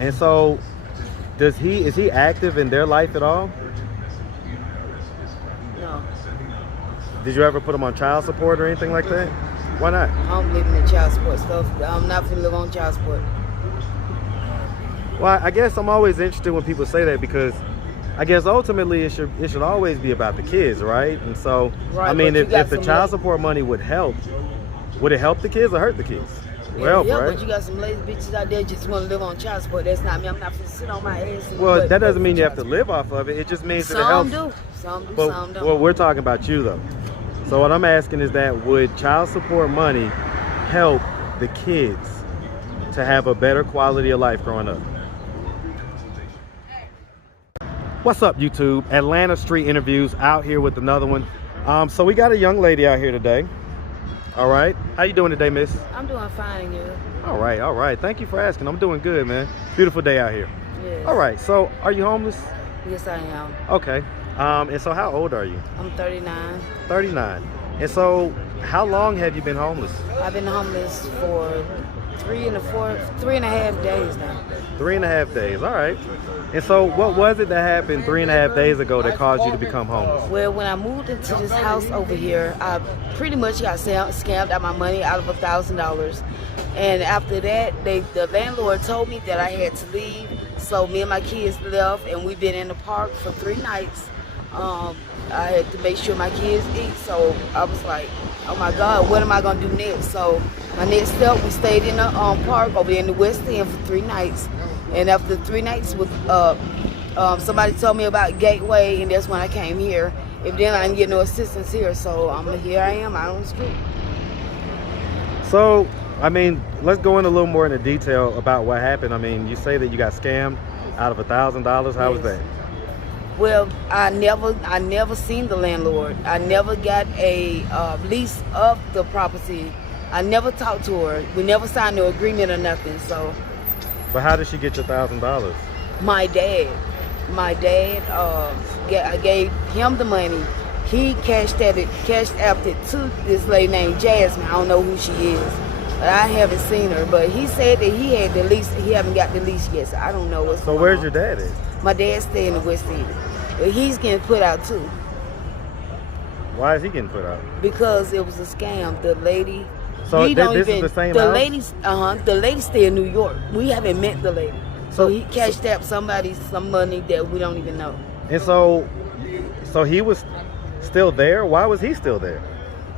And so, is he active in their life at all? No. Did you ever put him on child support or anything like that? Why not? I don't believe in the child support stuff. I'm not gonna live on child support. Well, I guess I'm always interested when people say that because I guess ultimately it should always be about the kids, right? And so, Right, I mean, but if the child support money would it help the kids or hurt the kids? Well, yeah, right? but you got some lazy bitches out there just want to live on child support. That's not me. I'm not gonna sit on my ass. Well, that doesn't mean you have to live off of it. It just means that it helps. Some do. Some do. But, Some don't. well, we're talking about you though. So what I'm asking is that would child support money help the kids to have a better quality of life growing up? What's up, YouTube? Atlanta Street Interviews out here with another one. So we got a young lady out here today. All right. How you doing today, miss? I'm doing fine, and you? All right, all right. Thank you for asking. I'm doing good, man. Beautiful day out here. Yes. All right. So are you homeless? Yes, I am. Okay. And so how old are you? I'm 39. 39. And so how long have you been homeless? I've been homeless for 3.5 days now. 3.5 days. All right. And so what was it that happened 3.5 days ago that caused you to become homeless? Well, when I moved into this house over here, I pretty much got scammed out my money out of $1,000. And after that, the landlord told me that I had to leave. So me and my kids left, and we've been in the park for 3 nights. I had to make sure my kids eat, so I was like, oh my God, what am I gonna do next? So my next step, we stayed in the park over in the West End for 3 nights. And after 3 nights, with somebody told me about Gateway, and that's when I came here. If then I didn't get no assistance here, so here I am out on the street. So, I mean, let's go in a little more into detail about what happened. I mean, you say that you got scammed out of $1,000. How was that? Well, I never seen the landlord. I never got a lease of the property. I never talked to her. We never signed no agreement or nothing. So. But how did she get your $1,000? My dad. I gave him the money. He cashed out it to this lady named Jasmine. I don't know who she is. But I haven't seen her. But he said that he had the lease. He haven't got the lease yet. So I don't know what's going on. So where's your dad at? My dad stay in the West End. But he's getting put out too. Why is he getting put out? Because it was a scam. The lady. So this is the same house? The lady stay in New York. We haven't met the lady. So he cashed out some money that we don't even know. And so he was still there? Why was he still there?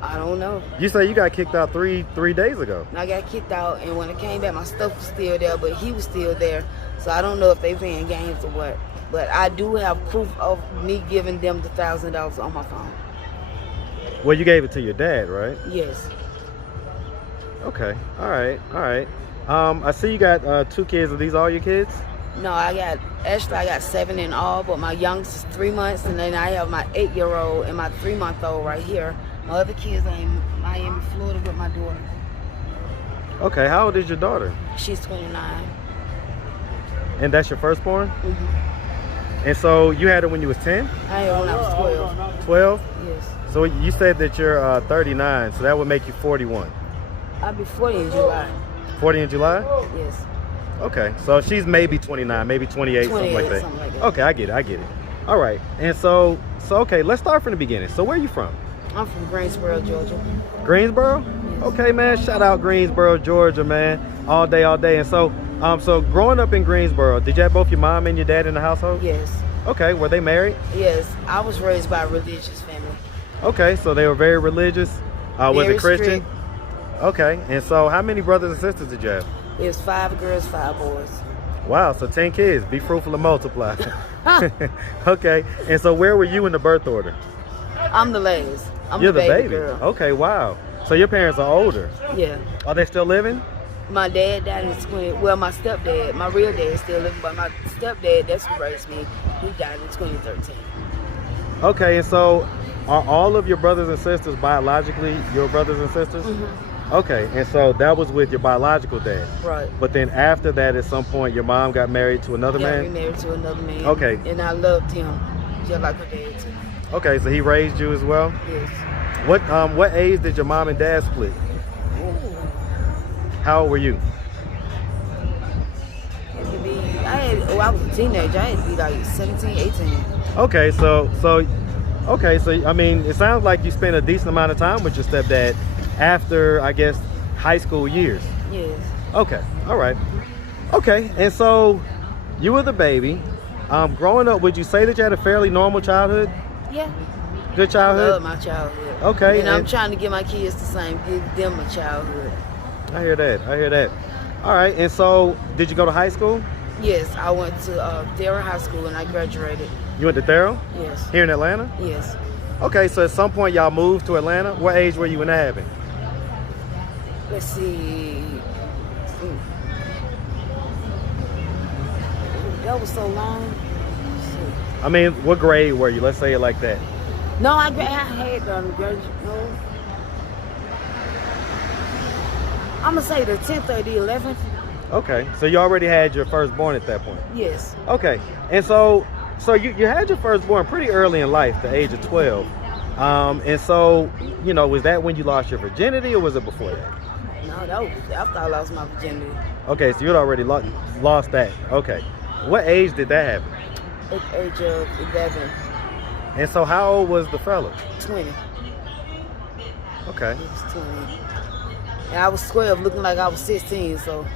I don't know. You say you got kicked out three days ago. I got kicked out, and when I came back, my stuff was still there, but he was still there. So I don't know if they playing games or what. But I do have proof of me giving them the $1,000 on my phone. Well, you gave it to your dad, right? Yes. Okay. All right. I see you got 2 kids. Are these all your kids? No, I got 7 in all, but my youngest is 3 months, and then I have my 8-year-old and my 3-month-old right here. My other kids are in Miami, Florida with my daughter. Okay, how old is your daughter? She's 29. And that's your firstborn? Mm-hmm. And so you had her when you was 10? I had her when I was 12. 12? Yes. So you said that you're 39, so that would make you 41. I'll be 40 in July. 40 in July? Yes. Okay, so she's maybe 29, maybe 28, something like that. Okay, I get it. All right, and so okay, let's start from the beginning. So where are you from? I'm from Greensboro, Georgia. Greensboro? Yes. Okay, man, shout out Greensboro, Georgia, man. All day. And so growing up in Greensboro, did you have both your mom and your dad in the household? Yes. Okay, were they married? Yes, I was raised by a religious family. Okay, so they were very religious. Was it Christian? Strict. Okay, and so how many brothers and sisters did you have? It was 5 girls, 5 boys. Wow, so 10 kids. Be fruitful and multiply. Okay, and so where were you in the birth order? I'm the last. You're the baby girl. Okay, wow. So your parents are older. Yeah. Are they still living? My dad died in 20. Well, my stepdad, my real dad is still living, but my stepdad, that's who raised me, he died in 2013. Okay, and so are all of your brothers and sisters biologically your brothers and sisters? Mm-hmm. Okay, and so that was with your biological dad. Right. But then after that, at some point, your mom got married to another man? Got remarried to another man. Okay. And I loved him, just like her dad too. Okay, so he raised you as well? Yes. What age did your mom and dad split? Ooh. How old were you? It could be I was a teenager. I had to be like 17, 18. Okay, so I mean, it sounds like you spent a decent amount of time with your stepdad after, I guess, high school years. Yes. Okay, all right. Okay, and so you were the baby. Growing up, would you say that you had a fairly normal childhood? Yeah. Good I childhood? love my childhood. Okay. And I'm trying to give my kids the same, give them a childhood. I hear that. All right, and so did you go to high school? Yes, I went to Darrell High School and I graduated. You went to Darrell? Yes. Here in Atlanta? Yes. Okay, so at some point y'all moved to Atlanta. What age were you when that happened? Let's see. That was so long. Let's see. I mean, what grade were you? Let's say it like that. No, I had graduate. No. I'm gonna say the 10th or the 11th. Okay, so you already had your firstborn at that point. Yes. Okay, and so you had your firstborn pretty early in life, the age of 12. And so, you know, was that when you lost your virginity or was it before that? No, that was after I lost my virginity. Okay, so you had already lost that. Okay. What age did that happen? At the age of 11. And so how old was the fella? 20. Okay. He was 20. And I was 12 looking like I was 16, so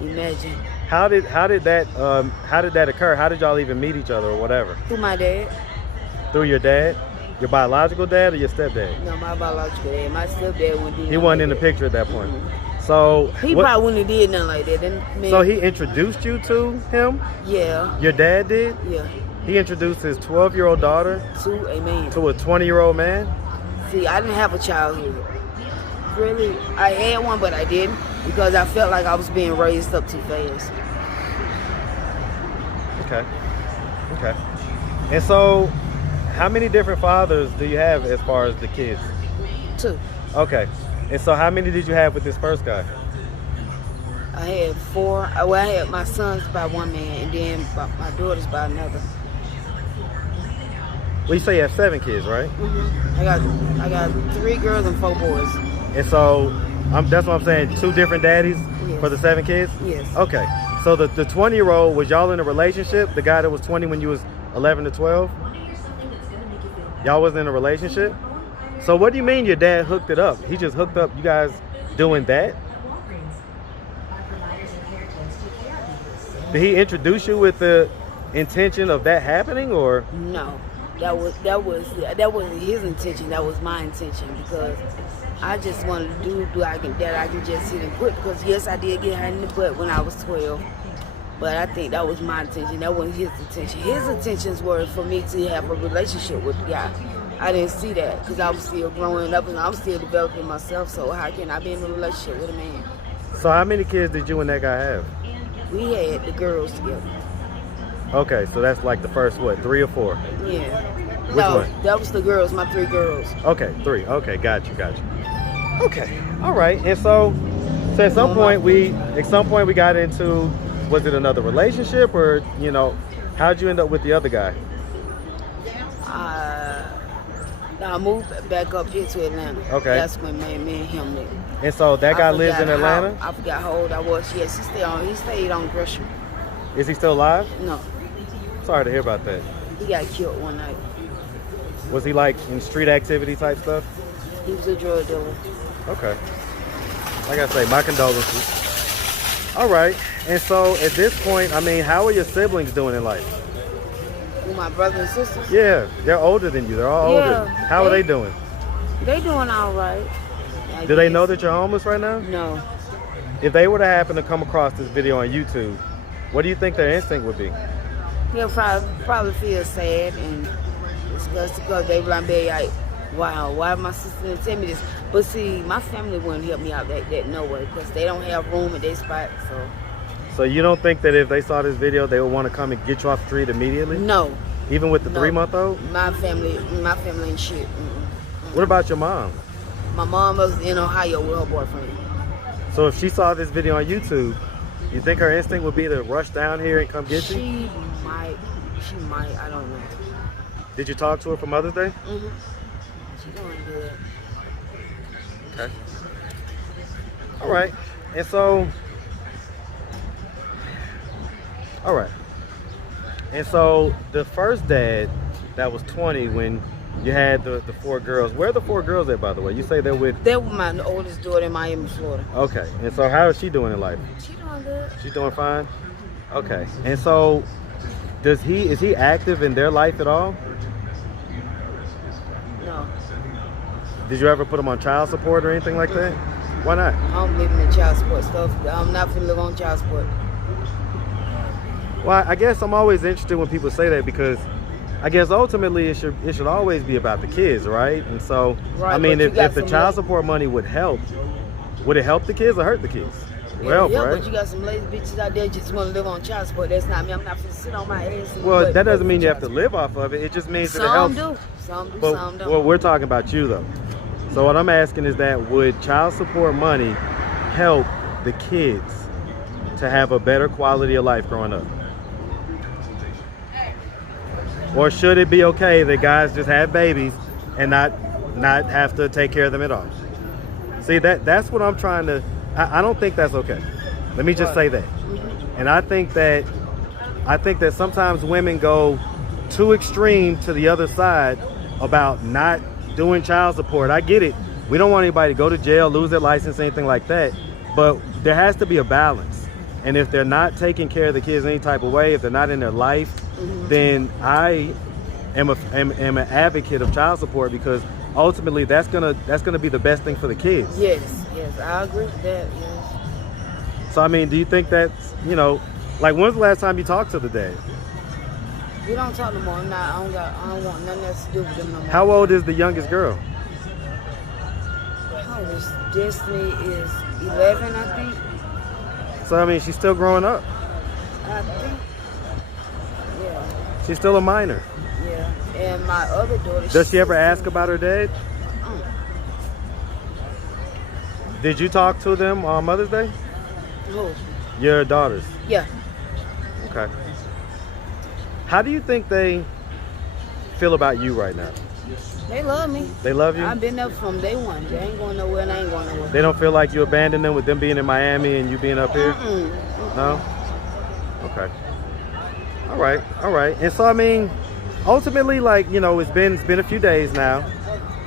imagine. How did that occur? How did y'all even meet each other or whatever? Through my dad. Through your dad? Your biological dad or your stepdad? No, my biological dad. My stepdad wouldn't do He wasn't in the picture at that point. So he probably wouldn't have did nothing like that. Then, so he introduced you to him? Yeah. Your dad did? Yeah. He introduced his 12-year-old daughter To a man. to a 20-year-old man? See, I didn't have a childhood. Really, I had one, but I didn't because I felt like I was being raised up too fast. Okay. And so, how many different fathers do you have as far as the kids? 2. Okay. And so, how many did you have with this first guy? I had 4. Well, I had my sons by one man, and then my daughters by another. Well, you say you have 7 kids, right? I got 3 girls and 4 boys. And so, that's what I'm saying. 2 different daddies Yes. for the 7 kids? Yes. Okay. So the 20-year-old, was y'all in a relationship? The guy that was 20 when you was 11 to 12? Y'all wasn't in a relationship? So what do you mean your dad hooked it up? He just hooked up you guys doing that? Did he introduce you with the intention of that happening, or? No, that wasn't his intention. That was my intention because I just wanted to do that I can just sit and quit. Because yes, I did get hurt in the butt when I was 12, but I think that was my intention. That wasn't his intention. His intentions were for me to have a relationship with the guy. I didn't see that because I was still growing up and I'm still developing myself. So how can I be in a relationship with a man? So how many kids did you and that guy have? We had the girls together. Okay, so that's like the first, what, 3 or 4? Yeah. Which No, one? that was the girls, my 3 girls. Okay, 3. Okay, got you. Okay, all right. And so at some point we got into, was it another relationship, or, you know, how'd you end up with the other guy? I moved back up here to Atlanta. Okay. That's when me and him met. And so that guy lives in Atlanta? I forgot how old I was. Yes, he stayed on Gresham. Is he still alive? No, Sorry to hear about that. he got killed one night. Was he like in street activity type stuff? He was a drug dealer. Okay. Like I say, my condolences. All right. And so at this point, I mean, how are your siblings doing in life? With my brothers and sisters. Yeah, they're older than you. They're all older. How are they doing? They doing all right. Do they know that you're homeless right now? No. If they were to happen to come across this video on YouTube, what do you think their instinct would be? He'll probably feel sad and disgusted because they will be like, wow, why my sister didn't tell me this? But see, my family wouldn't help me out like that no way because they don't have room at their spot. So you don't think that if they saw this video, they would want to come and get you off the street immediately? No. Even with the No. 3-month-old? My family ain't shit. Mm-mm. What about your mom? My mom was in Ohio with her boyfriend. So if she saw this video on YouTube, you think her instinct would be to rush down here and come get you? She might, I don't know. Did you talk to her for Mother's Day? Mm-hmm. She doing good. Okay. All right. And so, All right. And so the first dad that was 20 when you had the 4 girls. Where are the 4 girls at, by the way? You say they're with... They're with my oldest daughter in Miami, Florida. Okay. And so how is she doing in life? She doing good. She's doing fine? Okay. And so is he active in their life at all? No. Did you ever put him on child support or anything like that? Why not? I'm living in child support stuff. I'm not finna live on child support. Well, I guess I'm always interested when people say that because I guess ultimately it should always be about the kids, right? And so, Right, I mean, but if the child support money would it help the kids or hurt the kids? Well, yeah, right? but you got some lazy bitches out there just want to live on child support. That's not me. I'm not finna sit on my ass. Well, that doesn't mean you have to live off of it. It just means that it helps. Some do. Some do, But, some don't. well, we're talking about you though. So what I'm asking is that would child support money help the kids to have a better quality of life growing up? Or should it be okay that guys just have babies and not have to take care of them at all? See, that's what I'm trying to... I don't think that's okay. Let me just say that. And I think that sometimes women go too extreme to the other side about not doing child support. I get it. We don't want anybody to go to jail, lose their license, anything like that. But there has to be a balance. And if they're not taking care of the kids any type of way, if they're not in their life, then I am an advocate of child support because ultimately that's gonna be the best thing for the kids. Yes, I agree with that. Yes. So I mean, do you think that's like when's the last time you talked to the dad? We don't talk no more. I don't want nothing else to do with them no more. How old is the youngest girl? Destiny is 11, I think. So I mean, she's still growing up. I think. Yeah. She's still a minor. Yeah. And my other daughter. Does she ever ask about her dad? Did you talk to them on Mother's Day? Who? Your daughters. Yeah. Okay. How do you think they feel about you right now? They love me. They love you? I've been there from day one. They ain't going nowhere and I ain't going nowhere. They don't feel like you abandoned them with them being in Miami and you being up here? No? Okay. All right. And so, I mean, ultimately, like, it's been a few days now.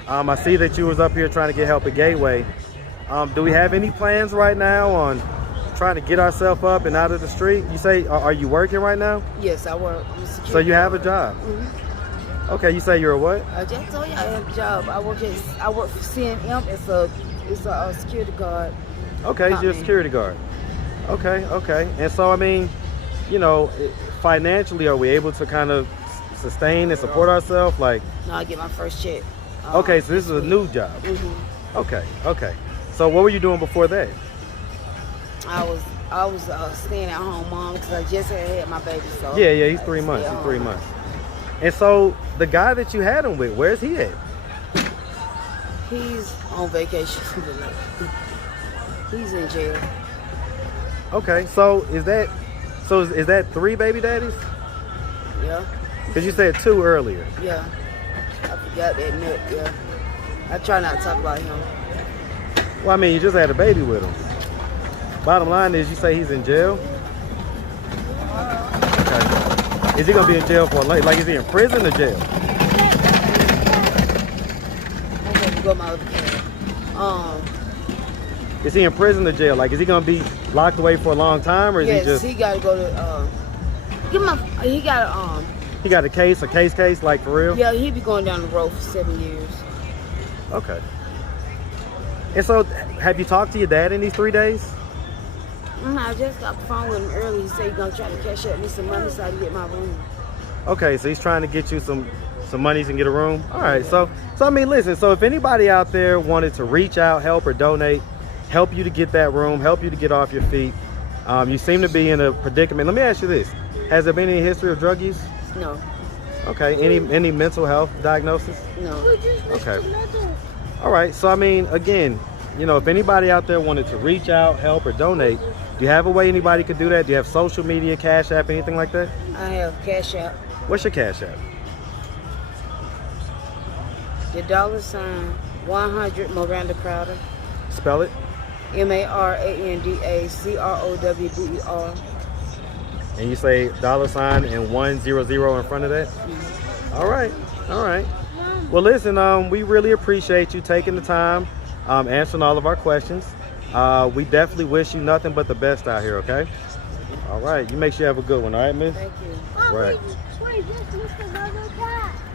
I see that you was up here trying to get help at Gateway. Do we have any plans right now on trying to get ourselves up and out of the street? You say, are you working right now? Yes, I work. I'm a security So you have a guard. job? Okay, you say you're a what? I just told you I have a job. I work for CNM. It's a security guard. Okay, you're a security guard. Okay. And so, I mean, financially, are we able to kind of sustain and support ourselves? Like, No, I get my first check. Okay, so this is a new job. Okay. So what were you doing before that? I was staying at home mom because I just had my baby. So Yeah, he's 3 months. He's 3 months. And so the guy that you had him with, where's he at? He's on vacation. He's in jail. Okay, so is that 3 baby daddies? Yeah. Because you said 2 earlier. Yeah. I forgot that nut. Yeah. I try not to talk about him. Well, I mean, you just had a baby with him. Bottom line is, you say he's in jail. Okay. Is he gonna be in jail for like is he in prison or jail? I'm going to go my other car. Is he in prison or jail? Like, is he gonna be locked away for a long time, or is Yes, he just? he got to go to. He got He got a case like for real? Yeah, he be going down the road for 7 years. Okay. And so, have you talked to your dad in these 3 days? I just got the phone with him early. He said he's gonna try to cash up me some money so I can get my room. Okay, so he's trying to get you some money to get a room. All right, so I mean, listen. So if anybody out there wanted to reach out, help or donate, help you to get that room, help you to get off your feet, you seem to be in a predicament. Let me ask you this: has there been any history of drug use? No. Okay. Any mental health diagnosis? No. Okay. All right. So I mean, again, if anybody out there wanted to reach out, help or donate, do you have a way anybody could do that? Do you have social media, Cash App, anything like that? I have Cash App. What's your Cash App? The $100 Miranda Crowder. Spell it. MARANDA CROWDER. And you say $sign and 100 in front of that? All right. All right. Well, listen, we really appreciate you taking the time, answering all of our questions. We definitely wish you nothing but the best out here, okay? All right. You make sure you have a good one, all right, miss? Thank you. Right. Wait, this Mr. Bubble Cat.